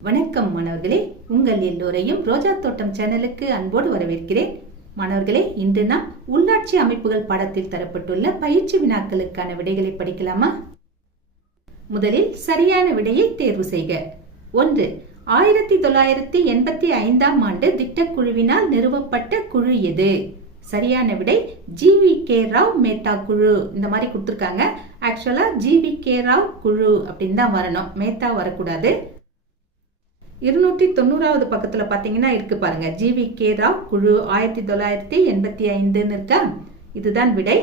வணக்கம் மாணவர்களே, உங்கள் எல்லோரையும் ரோஜா தோட்டம் சேனலுக்கு அன்போடு வரவேற்கிறேன். மாணவர்களே, இன்று நாம் உள்ளாட்சி அமைப்புகள் பாடத்தில் தரப்பட்டுள்ள பயிற்சி வினாக்களுக்கான விடைகளை படிக்கலாமா? முதலில் சரியான விடையை தேர்வு செய்க. 1. 1985ஆம் ஆண்டு திட்டக்குழுவினால் நிறுவப்பட்ட குழு எது? சரியான விடை GVK ராவ் மேத்தா குழு. இந்த மாதிரி கொடுத்திருக்காங்க. ஆக்சுவலா GVK ராவ் குழு அப்படின்னு தான் வரணும், மேத்தா வரக்கூடாது. 290வது பக்கத்துல பாத்தீங்கன்னா இருக்கு பாருங்க, GVK ராவ் குழு 1985 இருக்கா? இதுதான் விடை.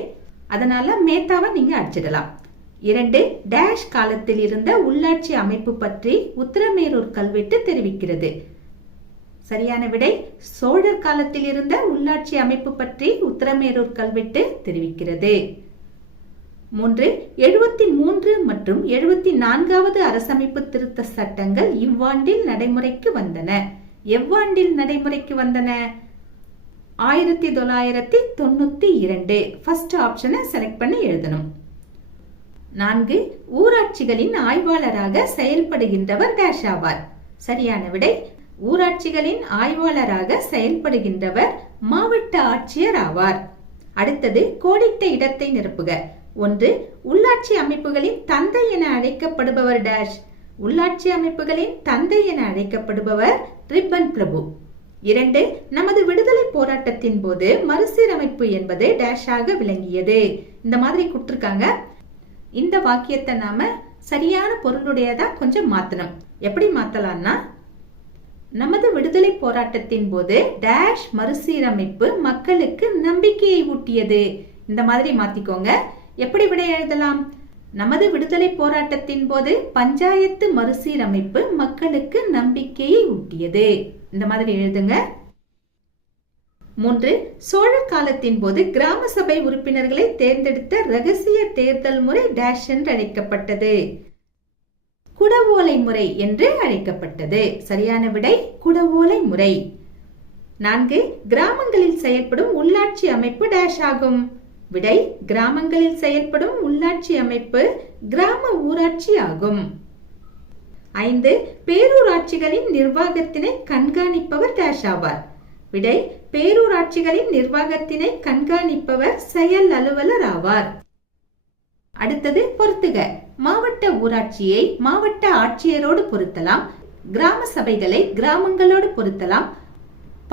அதனால மேத்தாவை நீங்க அடிச்சிடலாம். 2. டேஷ் காலத்தில் இருந்த உள்ளாட்சி அமைப்பு பற்றி உத்திரமேரூர் கல்வெட்டு தெரிவிக்கிறது. சரியான விடை சோழர் காலத்தில் இருந்த உள்ளாட்சி அமைப்பு பற்றி உத்திரமேரூர் கல்வெட்டு தெரிவிக்கிறது. 3. 73 மற்றும் 74வது அரசமைப்பு திருத்த சட்டங்கள் இவ்வாண்டில் நடைமுறைக்கு வந்தன. எவ்வாண்டில் நடைமுறைக்கு வந்தன? 1992. ஃபர்ஸ்ட் ஆப்ஷனை செலக்ட் பண்ணி எழுதணும். 4. ஊராட்சிகளின் ஆய்வாளராக செயல்படுகின்றவர் டேஷ் ஆவார். சரியான விடை ஊராட்சிகளின் ஆய்வாளராக செயல்படுகின்றவர் மாவட்ட ஆட்சியர் ஆவார். அடுத்தது கோடிட்ட இடத்தை நிரப்புக. 1. உள்ளாட்சி அமைப்புகளின் தந்தை என அழைக்கப்படுபவர் டேஷ். உள்ளாட்சி அமைப்புகளின் தந்தை என அழைக்கப்படுபவர் ரிப்பன் பிரபு. 2. நமது விடுதலை போராட்டத்தின் போது மறுசீரமைப்பு என்பது டேஷாக விளங்கியது. இந்த மாதிரி கொடுத்திருக்காங்க. இந்த வாக்கியத்தை நாம சரியான பொருளுடையதா கொஞ்சம் மாத்தணும். எப்படி மாத்தலாம்னா, நமது விடுதலை போராட்டத்தின் போது டேஷ் மறுசீரமைப்பு மக்களுக்கு நம்பிக்கையை ஊட்டியது. இந்த மாதிரி மாத்திக்கோங்க. எப்படி விடை எழுதலாம்? நமது விடுதலை போராட்டத்தின் போது பஞ்சாயத்து மறுசீரமைப்பு மக்களுக்கு நம்பிக்கையை ஊட்டியது. இந்த மாதிரி எழுதுங்க. 3. சோழர் காலத்தின் போது கிராம சபை உறுப்பினர்களை தேர்ந்தெடுத்த ரகசிய தேர்தல் முறை டேஷ் என்று அழைக்கப்பட்டது. குடவோலை முறை என்று அழைக்கப்பட்டது. சரியான விடை குடவோலை முறை. 4. கிராமங்களில் செயல்படும் உள்ளாட்சி அமைப்பு டேஷ் ஆகும். விடை கிராமங்களில் செயல்படும் உள்ளாட்சி அமைப்பு கிராம ஊராட்சி ஆகும். 5. பேரூராட்சிகளின் நிர்வாகத்தினை கண்காணிப்பவர் டேஷ் ஆவார். விடை பேரூராட்சிகளின் நிர்வாகத்தினை கண்காணிப்பவர் செயல் அலுவலர் ஆவார். அடுத்தது பொருத்துக. மாவட்ட ஊராட்சியை மாவட்ட ஆட்சியரோடு பொருத்தலாம். கிராம சபைகளை கிராமங்களோடு பொருத்தலாம்.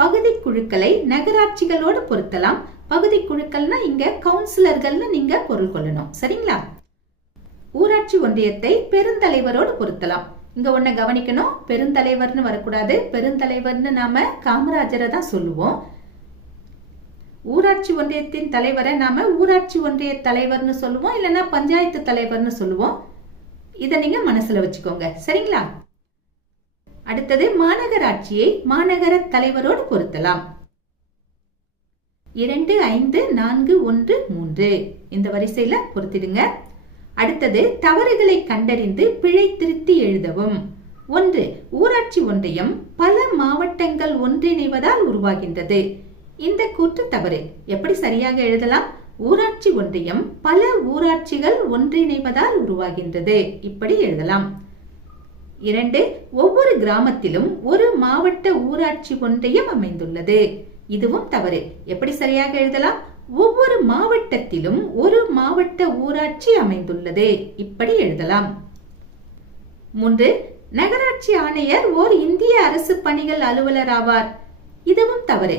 பகுதி குழுக்களை நகராட்சிகளோடு பொருத்தலாம். பகுதி குழுக்கள்னா இங்க கவுன்சிலர்கள்னு நீங்க பொருள் கொள்ளணும். சரிங்களா? ஊராட்சி ஒன்றியத்தை பெருந்தலைவரோடு பொருத்தலாம். இங்க ஒன்ன கவனிக்கணும், பெருந்தலைவர்னு வரக்கூடாது. பெருந்தலைவர்னு நாம காமராஜரை தான் சொல்லுவோம். ஊராட்சி ஒன்றியத்தின் தலைவரை நாம ஊராட்சி ஒன்றிய தலைவர்னு சொல்லுவோம், இல்லைன்னா பஞ்சாயத்து தலைவர்னு சொல்லுவோம். இதை நீங்க மனசுல வச்சுக்கோங்க. சரிங்களா? அடுத்தது மாநகராட்சியை மாநகர தலைவரோடு பொருத்தலாம். 2, 5, 4, 1, 3 இந்த வரிசையில பொருத்திடுங்க. அடுத்தது தவறுகளை கண்டறிந்து பிழை திருத்தி எழுதவும். 1. ஊராட்சி ஒன்றியம் பல மாவட்டங்கள் ஒன்றிணைவதால் உருவாகின்றது. இந்த கூற்று தவறு. எப்படி சரியாக எழுதலாம்? ஊராட்சி ஒன்றியம் பல ஊராட்சிகள் ஒன்றிணைவதால் உருவாகின்றது. இப்படி எழுதலாம். 2. ஒவ்வொரு கிராமத்திலும் ஒரு மாவட்ட ஊராட்சி ஒன்றியம் அமைந்துள்ளது. இதுவும் தவறு. எப்படி சரியாக எழுதலாம்? ஒவ்வொரு மாவட்டத்திலும் ஒரு மாவட்ட ஊராட்சி அமைந்துள்ளது. இப்படி எழுதலாம். 3. நகராட்சி ஆணையர் ஓர் இந்திய அரசு பணிகள் அலுவலர் ஆவார். இதுவும் தவறு.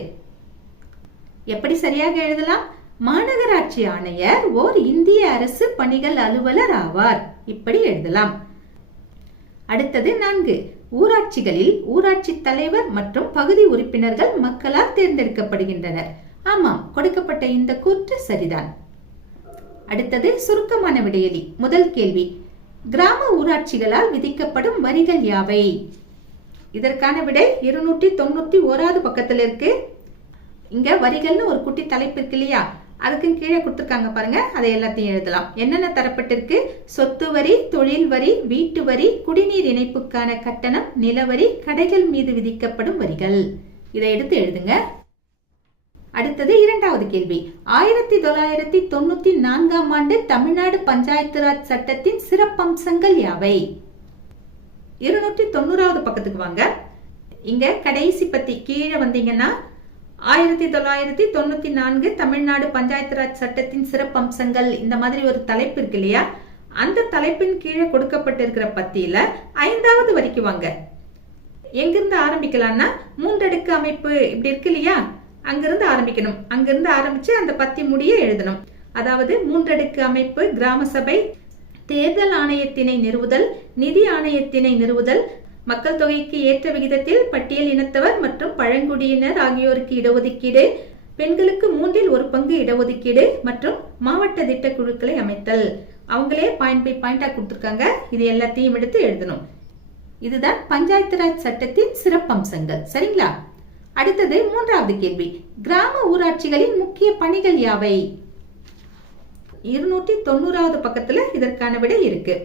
எப்படி சரியாக எழுதலாம்? மாநகராட்சி ஆணையர் ஓர் இந்திய அரசு பணிகள் அலுவலர் ஆவார். இப்படி எழுதலாம். அடுத்தது 4. ஊராட்சிகளில் ஊராட்சி தலைவர் மற்றும் பகுதி உறுப்பினர்கள் மக்களால் தேர்ந்தெடுக்கப்படுகின்றனர். ஆமாம், கொடுக்கப்பட்ட இந்த கூற்று சரிதான். அடுத்தது சுருக்கமான விடையலி. முதல் கேள்வி, கிராம ஊராட்சிகளால் விதிக்கப்படும் வரிகள் யாவை? இதற்கான விடை 291வது பக்கத்துல இருக்கு. இங்க வரிகள்னு ஒரு குட்டி தலைப்பு இருக்கு இல்லையா, அதுக்கு கீழே கொடுத்திருக்காங்க பாருங்க. அதை எல்லாத்தையும் எழுதலாம். என்னென்ன தரப்பட்டிருக்கு? சொத்து வரி, தொழில் வரி, வீட்டு வரி, குடிநீர் இணைப்புக்கான கட்டணம், நிலவரி, கடைகள் மீது விதிக்கப்படும் வரிகள். இதை எடுத்து எழுதுங்க. அடுத்தது 2வது கேள்வி, 1994ஆம் ஆண்டு தமிழ்நாடு பஞ்சாயத்து ராஜ் சட்டத்தின் சிறப்பம்சங்கள் யாவை? 290வது பக்கத்துக்கு வாங்க. இங்க கடைசி பத்தி கீழே வந்தீங்கன்னா 1994 தமிழ்நாடு பஞ்சாயத்து ராஜ் சட்டத்தின் சிறப்பம்சங்கள் இந்த மாதிரி ஒரு தலைப்பு இருக்கு இல்லையா, அந்த தலைப்பின் கீழே கொடுக்கப்பட்டிருக்கிற பத்தியில 5வது வரைக்கும் வாங்க. எங்கிருந்து ஆரம்பிக்கலாம்னா 3 அடுக்கு அமைப்பு இப்படி இருக்கு இல்லையா, அங்கிருந்து ஆரம்பிக்கணும். அங்கிருந்து ஆரம்பிச்சு அந்த பத்தி முடிய எழுதணும். அதாவது 3 அடுக்கு அமைப்பு, கிராம சபை, தேர்தல் ஆணையத்தினை நிறுவுதல், நிதி ஆணையத்தினை நிறுவுதல், மக்கள் தொகைக்கு ஏற்ற விகிதத்தில் பட்டியல் இனத்தவர் மற்றும் பழங்குடியினர் ஆகியோருக்கு இடஒதுக்கீடு, பெண்களுக்கு 1/3 பங்கு இடஒதுக்கீடு மற்றும் மாவட்ட திட்ட குழுக்களை அமைத்தல். அவங்களே பாயிண்ட் பை பாயிண்டா கொடுத்திருக்காங்க. இது எல்லாத்தையும் எடுத்து எழுதணும். இதுதான் பஞ்சாயத்து ராஜ் சட்டத்தின் சிறப்பம்சங்கள். சரிங்களா? அடுத்தது 3வது கேள்வி. கிராம ஊராட்சிகளின் முக்கிய பணிகள் யாவை? 290வது பக்கத்துல இதற்கான விடை இருக்கு.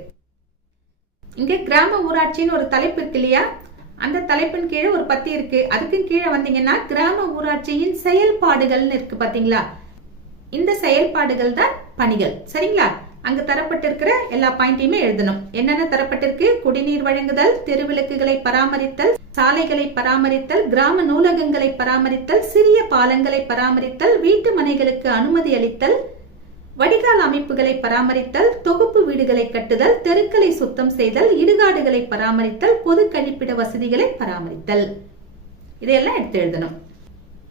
இங்க கிராம ஊராட்சின்னு ஒரு தலைப்பு இருக்கு இல்லையா, அந்த தலைப்பின் கீழே ஒரு பத்தி இருக்கு. அதுக்கு கீழே வந்தீங்கன்னா கிராம ஊராட்சியின் செயல்பாடுகள்னு இருக்கு பாத்தீங்களா, இந்த செயல்பாடுகள் தான் பணிகள். சரிங்களா? அங்கு தரப்பட்டிருக்கிற எல்லா பாயிண்டையுமே எழுதணும். என்னென்ன தரப்பட்டிருக்கு? குடிநீர் வழங்குதல், தெருவிளக்குகளை பராமரித்தல், சாலைகளை பராமரித்தல், கிராம நூலகங்களை பராமரித்தல், சிறிய பாலங்களை பராமரித்தல், வீட்டு மனைகளுக்கு அனுமதி அளித்தல், வடிகால் அமைப்புகளை பராமரித்தல், தொகுப்பு வீடுகளை கட்டுதல், தெருக்களை சுத்தம் செய்தல், இடுகாடுகளை பராமரித்தல், பொது கழிப்பிட வசதிகளை பராமரித்தல். இதையெல்லாம் எடுத்து எழுதணும்.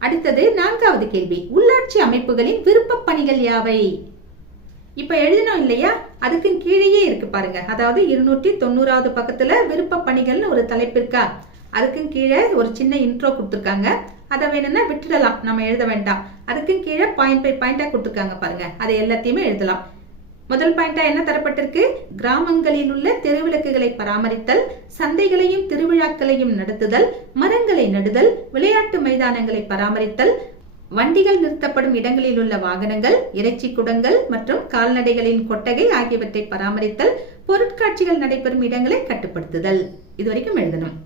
அடுத்தது 4வது கேள்வி. உள்ளாட்சி அமைப்புகளின் விருப்ப பணிகள் யாவை? இப்ப எழுதணும் இல்லையா, அதுக்கு கீழேயே இருக்கு பாருங்க. அதாவது 290வது பக்கத்துல விருப்ப பணிகள்னு ஒரு தலைப்பு இருக்கா, அதுக்கு கீழே ஒரு சின்ன இன்ட்ரோ கொடுத்துருக்காங்க. அதை வேணும்னா விட்டுடலாம், நம்ம எழுத வேண்டாம். அதுக்கு கீழே பாயிண்ட் பை பாயிண்டா கொடுத்துருக்காங்க பாருங்க, அதை எல்லாத்தையுமே எழுதலாம். முதல் பாயிண்டா என்ன தரப்பட்டிருக்கு? கிராமங்களில் உள்ள தெருவிளக்குகளை பராமரித்தல், சந்தைகளையும் திருவிழாக்களையும் நடத்துதல், மரங்களை நடுதல், விளையாட்டு மைதானங்களை பராமரித்தல், வண்டிகள் நிறுத்தப்படும் இடங்களில் உள்ள வாகனங்கள், இறைச்சி குடங்கள் மற்றும் கால்நடைகளின் கொட்டகை ஆகியவற்றை பராமரித்தல், பொருட்காட்சிகள் நடைபெறும் இடங்களை கட்டுப்படுத்துதல். இதுவரைக்கும் எழுதணும்.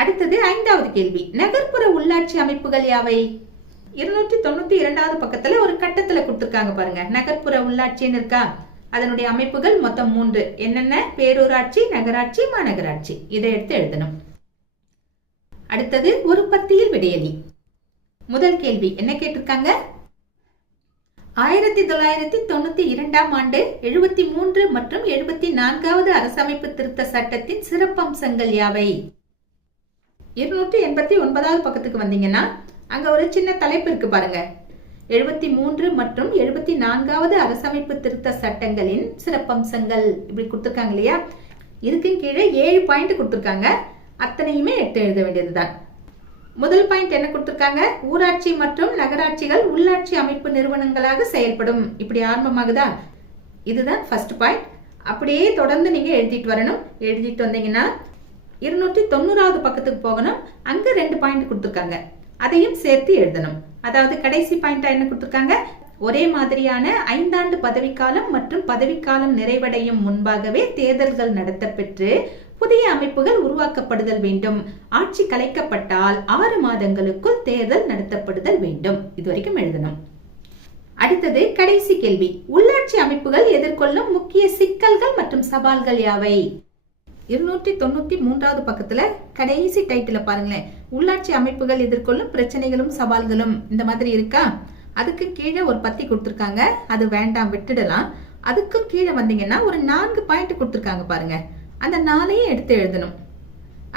அடுத்தது 5வது கேள்வி. நகர்ப்புற உள்ளாட்சி அமைப்புகள் யாவை? 292வது பக்கத்துல ஒரு கட்டத்துல கொடுத்திருக்காங்க பாருங்க. நகர்ப்புற உள்ளாட்சின்னு இருக்கா, அதனுடைய அமைப்புகள் மொத்தம் 3. என்னென்ன? பேரூராட்சி, நகராட்சி, மாநகராட்சி. இதை எடுத்து எழுதணும். அடுத்தது ஒரு பத்தியில் விடையளி. முதல் கேள்வி என்ன கேட்டிருக்காங்க? 1992ஆம் ஆண்டு 73 மற்றும் 74வது அரசமைப்பு திருத்த சட்டத்தின் சிறப்பம்சங்கள் யாவை? 289வது பக்கத்துக்கு வந்தீங்கன்னா அங்க ஒரு சின்ன தலைப்பு இருக்கு பாருங்க. 73 மற்றும் 74வது அரசமைப்பு திருத்த சட்டங்களின் சிறப்பம்சங்கள் இப்படி கொடுத்திருக்காங்க இல்லையா, இதுக்கு கீழே 7 பாயிண்ட் கொடுத்திருக்காங்க. அத்தனையுமே எடுத்து எழுத வேண்டியதுதான். முதல் பாயிண்ட் என்ன கொடுத்திருக்காங்க? ஊராட்சி மற்றும் நகராட்சிகள் உள்ளாட்சி அமைப்பு நிறுவனங்களாக செயல்படும். இப்படி ஆரம்பமாகுதா, இதுதான் ஃபர்ஸ்ட் பாயிண்ட். அப்படியே தொடர்ந்து நீங்க எழுதிட்டு வரணும். எழுதிட்டு வந்தீங்கன்னா 290வது பக்கத்துக்கு போகணும். அங்க 2 பாயிண்ட் கொடுத்திருக்காங்க, அதையும் சேர்த்து எழுதணும். அதாவது கடைசி பாயிண்டா என்ன கொடுத்திருக்காங்க? ஒரே மாதிரியான 5 ஆண்டு பதவிக்காலம் மற்றும் பதவிக்காலம் நிறைவடையும் முன்பாகவே தேர்தல்கள் நடத்தப்பெற்று புதிய அமைப்புகள் உருவாக்கப்படுதல் வேண்டும். ஆட்சி கலைக்கப்பட்டால் 6 மாதங்களுக்குள் தேர்தல் நடத்தப்படுதல் வேண்டும். இதுவரைக்கும் எழுதணும். அடுத்தது கடைசி கேள்வி. உள்ளாட்சி அமைப்புகள் எதிர்கொள்ளும் முக்கிய சிக்கல்கள் மற்றும் சவால்கள் யாவை? 293வது பக்கத்துல கடைசி டைட்டில பாருங்களேன். உள்ளாட்சி அமைப்புகள் எதிர்கொள்ளும் பிரச்சனைகளும் சவால்களும் இந்த மாதிரி இருக்கா, அதுக்கு கீழே ஒரு பத்தி கொடுத்திருக்காங்க. அது வேண்டாம், விட்டுடலாம். அதுக்கும் கீழே வந்தீங்கன்னா ஒரு 4 பாயிண்ட் கொடுத்திருக்காங்க பாருங்க. அந்த 4ஐயும் எடுத்து எழுதணும்.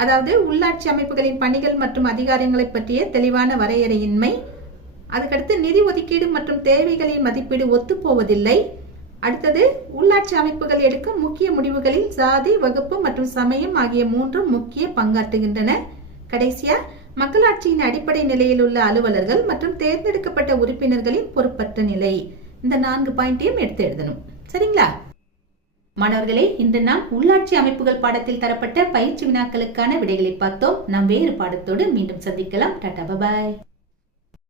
அதாவது உள்ளாட்சி அமைப்புகளின் பணிகள் மற்றும் அதிகாரங்களை பற்றிய தெளிவான வரையறையின்மை, அதுக்கடுத்து நிதி ஒதுக்கீடு மற்றும் தேவைகளின் மதிப்பீடு ஒத்துப்போவதில்லை, அடுத்தது உள்ளாட்சி அமைப்புகள் எடுக்கும் முக்கிய முடிவுகளில் சாதி, வகுப்பு மற்றும் சமயம் ஆகிய 3 முக்கிய பங்காற்றுகின்றன, கடைசியா மக்களாட்சியின் அடிப்படை நிலையில் உள்ள அலுவலர்கள் மற்றும் தேர்ந்தெடுக்கப்பட்ட உறுப்பினர்களின் பொறுப்பற்ற நிலை. இந்த 4 பாயிண்டையும் எடுத்து எழுதணும். சரிங்களா மாணவர்களே? இன்று நாம் உள்ளாட்சி அமைப்புகள் பாடத்தில் தரப்பட்ட பயிற்சி வினாக்களுக்கான விடைகளை பார்த்தோம். நாம் வேறு பாடத்தோடு மீண்டும் சந்திக்கலாம். Tata, bye bye.